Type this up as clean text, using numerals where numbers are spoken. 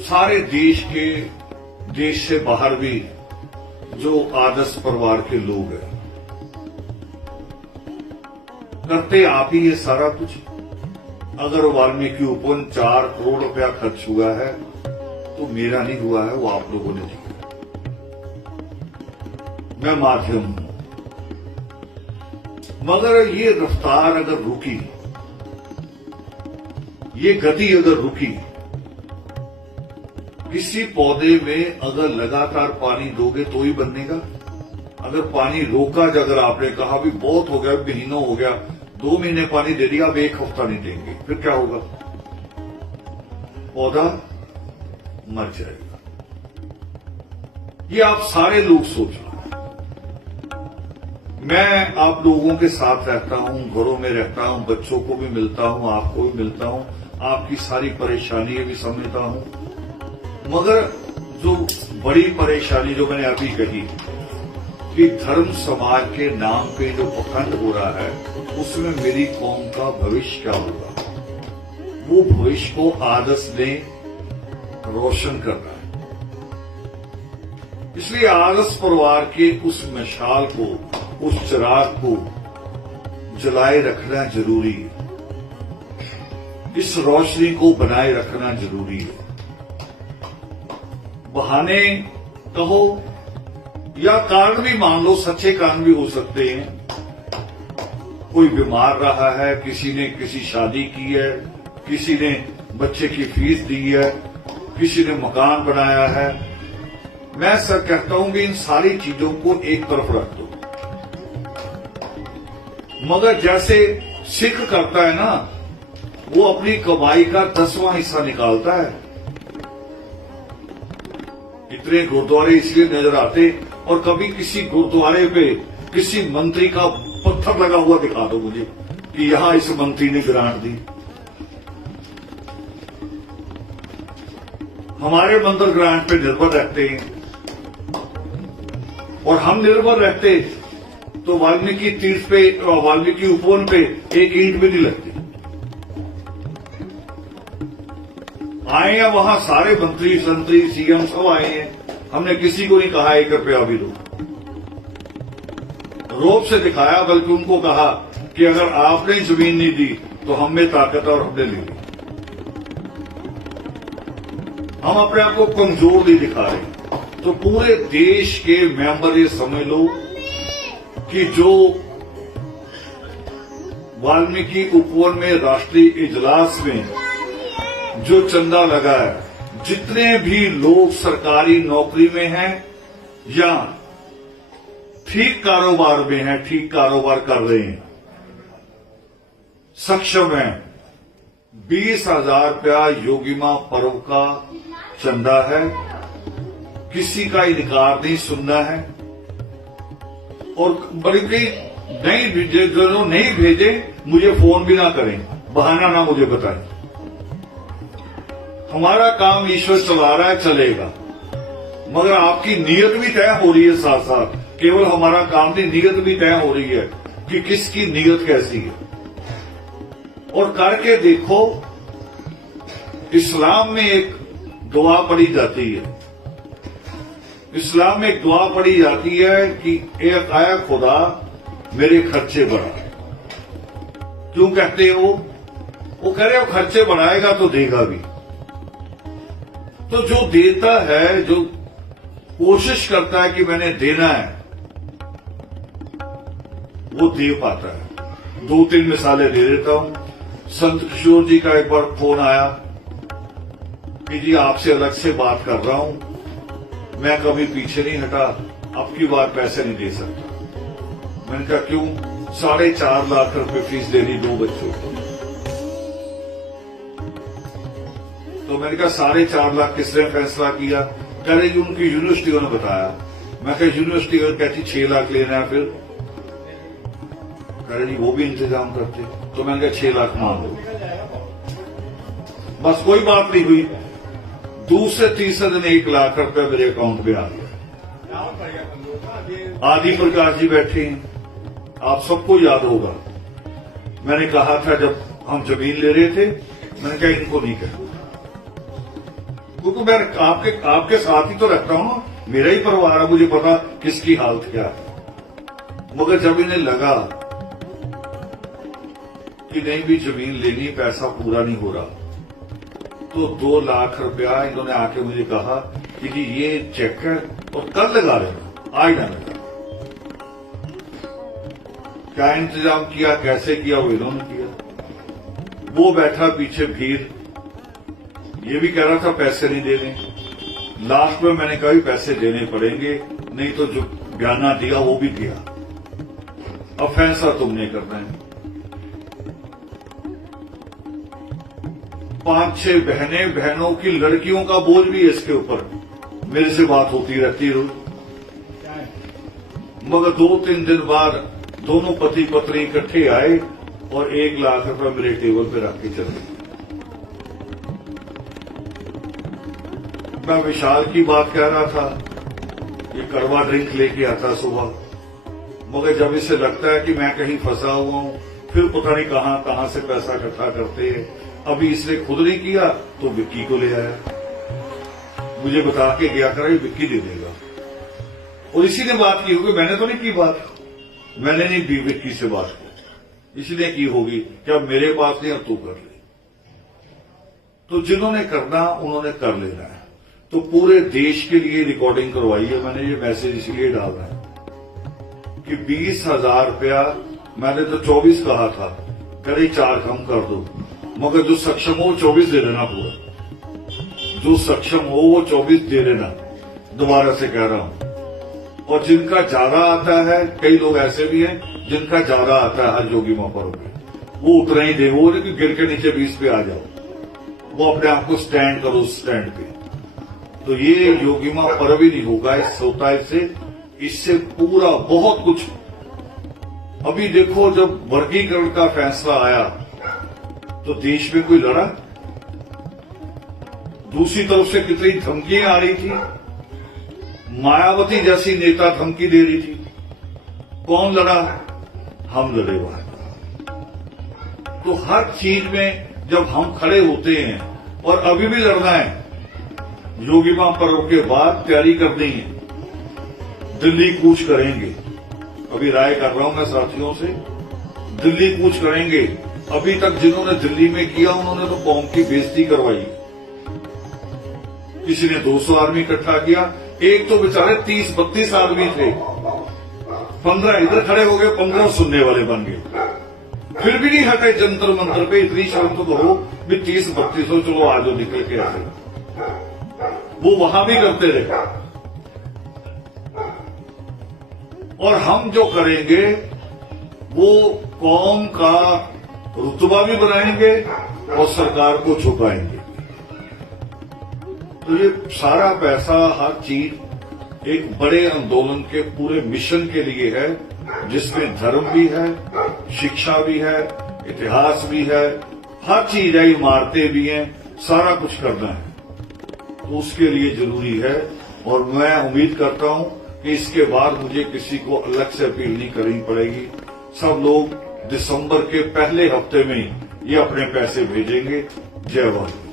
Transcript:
सारे देश से बाहर भी जो आदर्श परिवार के लोग हैं, करते आप ही ये सारा कुछ। अगर वाल्मीकि उपवन 4 करोड़ रुपया खर्च हुआ है तो मेरा नहीं हुआ है, वो आप लोगों ने दिया। मैं माध्यम हूं, मगर ये रफ्तार अगर रुकी, ये गति अगर रुकी, किसी पौधे में अगर लगातार पानी दोगे तो ही बनेगा। अगर पानी रोका, अगर आपने कहा भी बहुत हो गया, महीनों हो गया, 2 महीने पानी दे दिया, अब 1 हफ्ता नहीं देंगे, फिर क्या होगा? पौधा मर जाएगा। ये आप सारे लोग सोच लो। मैं आप लोगों के साथ रहता हूं, घरों में रहता हूं, बच्चों को भी मिलता हूं, आपको भी मिलता हूं, आपकी सारी परेशानियां भी समझता हूं, मगर जो बड़ी परेशानी जो मैंने अभी कही कि धर्म समाज के नाम पे जो पखंड हो रहा है, उसमें मेरी कौम का भविष्य क्या होगा? वो भविष्य को आदर्श ने रोशन करना है। इसलिए आदर्श परिवार के उस मशाल को, उस चिराग को जलाए रखना जरूरी है। इस रोशनी को बनाए रखना जरूरी है। बहाने कहो या कारण भी मान लो, सच्चे कारण भी हो सकते हैं। कोई बीमार रहा है, किसी ने किसी शादी की है, किसी ने बच्चे की फीस दी है, किसी ने मकान बनाया है। मैं सर कहता हूं कि इन सारी चीजों को एक तरफ रख दो, मगर जैसे सिख करता है ना, वो अपनी कमाई का 10वां हिस्सा निकालता है। इतने गुरुद्वारे इसलिए नजर आते, और कभी किसी गुरुद्वारे पे किसी मंत्री का पत्थर लगा हुआ दिखा दो मुझे कि यहां इस मंत्री ने ग्रांट दी। हमारे मंदिर ग्रांट पे निर्भर रहते हैं, और हम निर्भर रहते तो वाल्मीकि तीर्थ पे, वाल्मीकि उपवन पे एक ईंट भी नहीं लगती। आए हैं वहां सारे मंत्री, संतरी, सीएम सब आए हैं, हमने किसी को नहीं कहा 1 रुपया भी दो। रोब से दिखाया, बल्कि उनको कहा कि अगर आपने जमीन नहीं दी तो हम में ताकत है और हमने ले ली। हम अपने आप को कमजोर नहीं दिखा रहे। तो पूरे देश के मेंबर ये समझ लो कि जो वाल्मीकि उपवन में राष्ट्रीय इजलास में जो चंदा लगा है, जितने भी लोग सरकारी नौकरी में हैं या ठीक कारोबार में हैं, ठीक कारोबार कर रहे हैं, सक्षम हैं, 20,000 रुपया योगी मां पर्व का चंदा है। किसी का इनकार नहीं सुनना है, और बल्कि नहीं भेजे, जो नहीं भेजे मुझे फोन भी ना करें, बहाना ना मुझे बताएं। हमारा काम ईश्वर चला रहा है, चलेगा, मगर आपकी नीयत भी तय हो रही है। साथ साथ केवल हमारा काम नहीं, नीयत भी तय हो रही है कि किसकी नीयत कैसी है। और करके देखो, इस्लाम में एक दुआ पढ़ी जाती है, इस्लाम में एक दुआ पढ़ी जाती है कि एक आया खुदा मेरे खर्चे बढ़ा। क्यों कहते हो? वो कह रहे हो खर्चे बढ़ाएगा तो देगा भी। तो जो देता है, जो कोशिश करता है कि मैंने देना है, वो दे पाता है। 2-3 मिसालें दे देता हूं। संत किशोर जी का एक बार फोन आया कि जी आपसे अलग से बात कर रहा हूं, मैं कभी पीछे नहीं हटा, अब की बार पैसे नहीं दे सकता। मैंने कहा क्यों? 4.5 लाख रुपए फीस देनी 2 बच्चों को। तो मैंने कहा 4.5 लाख किसने फैसला किया? कह रहे जी उनकी यूनिवर्सिटी ने बताया। मैं कहा यूनिवर्सिटी कहती 6 लाख लेना है, फिर कह रहे जी वो भी इंतजाम करते। तो मैंने कहा 6 लाख मान लो, बस कोई बात नहीं हुई। दूसरे तीसरे दिन 1 लाख रुपया मेरे अकाउंट में आ गया। आदि प्रकाश जी बैठे हैं, आप सबको याद होगा। मैंने कहा था जब हम जमीन ले रहे थे, मैंने कहा इनको नहीं कहा, क्योंकि मैं आपके साथ ही तो रहता हूं, मेरा ही परिवार है, मुझे पता किसकी हालत क्या है। मगर जब इन्हें लगा कि नहीं भी जमीन लेनी, पैसा पूरा नहीं हो रहा, तो 2 लाख रुपया इन्होंने आके मुझे कहा कि जी ये चेक है और कल लगा लेना, आज ना लगा। क्या इंतजाम किया, कैसे किया, वो इन्होंने किया। वो बैठा पीछे भीड़, ये भी कह रहा था पैसे नहीं देने। लास्ट में मैंने कहा पैसे देने पड़ेंगे, नहीं तो जो बयाना दिया वो भी दिया, अब फैसला तुमने करना है। 5-6 बहनों की लड़कियों का बोझ भी है इसके ऊपर। मेरे से बात होती रहती रोज, मगर 2-3 दिन बाद दोनों पति पत्नी इकट्ठे आए और 1 लाख रुपए मेरे टेबल पे रख के चले गए। मैं विशाल की बात कह रहा था, ये कड़वा ड्रिंक लेके आता सुबह, मगर जब इसे लगता है कि मैं कहीं फंसा हुआ हूं, फिर पता नहीं कहां से पैसा इकट्ठा करते हैं। अभी इसने खुद नहीं किया तो विक्की को ले आया, मुझे बता के गया करा विक्की दे देगा, और इसी ने बात की होगी, मैंने तो नहीं की बात, मैंने नहीं दी विक्की से बात की, इसी ने की होगी कि अब मेरे पास नहीं, अब तू कर ले। तो जिन्होंने करना उन्होंने कर लेना है। तो पूरे देश के लिए रिकॉर्डिंग करवाई है मैंने, ये मैसेज इसलिए डाल रहा है कि 20,000 रुपया, मैंने तो 24 कहा था, करे 4 कम कर दो, मगर जो सक्षम हो वो 24 दे देना, पूरा जो सक्षम हो वो 24 दे देना, दोबारा से कह रहा हूं। और जिनका ज्यादा आता है, कई लोग ऐसे भी हैं जिनका ज्यादा आता है हर योगी मां पर्व पे, वो उतना ही दे, वो नहीं गिर के नीचे 20 पे आ जाओ, वो अपने आप को स्टैंड करो उस स्टैंड पे। तो ये योगी मां पर्व ही नहीं होगा, इस होता इससे पूरा बहुत कुछ। अभी देखो, जब वर्गीकरण का फैसला आया तो देश में कोई लड़ा, दूसरी तरफ से कितनी धमकियां आ रही थी, मायावती जैसी नेता धमकी दे रही थी, कौन लड़ा? हम लड़े हुए। तो हर चीज में जब हम खड़े होते हैं, और अभी भी लड़ना है, योगी मां पर्व के बाद तैयारी करनी है, दिल्ली कूच करेंगे, अभी राय कर रहा हूं मैं साथियों से, दिल्ली कूच करेंगे। अभी तक जिन्होंने दिल्ली में किया उन्होंने तो कौम की बेइज्जती करवाई, किसी ने 200 आदमी इकट्ठा किया, एक तो बेचारे 30-32 आदमी थे, 15 इधर खड़े हो गए, 15 सुनने वाले बन गए, फिर भी नहीं हटे जंतर मंतर पे। इतनी शर्म तो करो भी 30-32 हो, चलो आज निकल के आए, वो वहां भी करते रहे। और हम जो करेंगे वो कौम का रुतबा भी बनाएंगे और सरकार को झुकाएंगे। तो ये सारा पैसा, हर चीज एक बड़े आंदोलन के पूरे मिशन के लिए है, जिसमें धर्म भी है, शिक्षा भी है, इतिहास भी है, हर चीज है, इमारतें भी हैं, सारा कुछ करना है। तो उसके लिए जरूरी है, और मैं उम्मीद करता हूं कि इसके बाद मुझे किसी को अलग से अपील नहीं करनी पड़ेगी। सब लोग दिसंबर के पहले हफ्ते में ये अपने पैसे भेजेंगे। जय वाहिनी।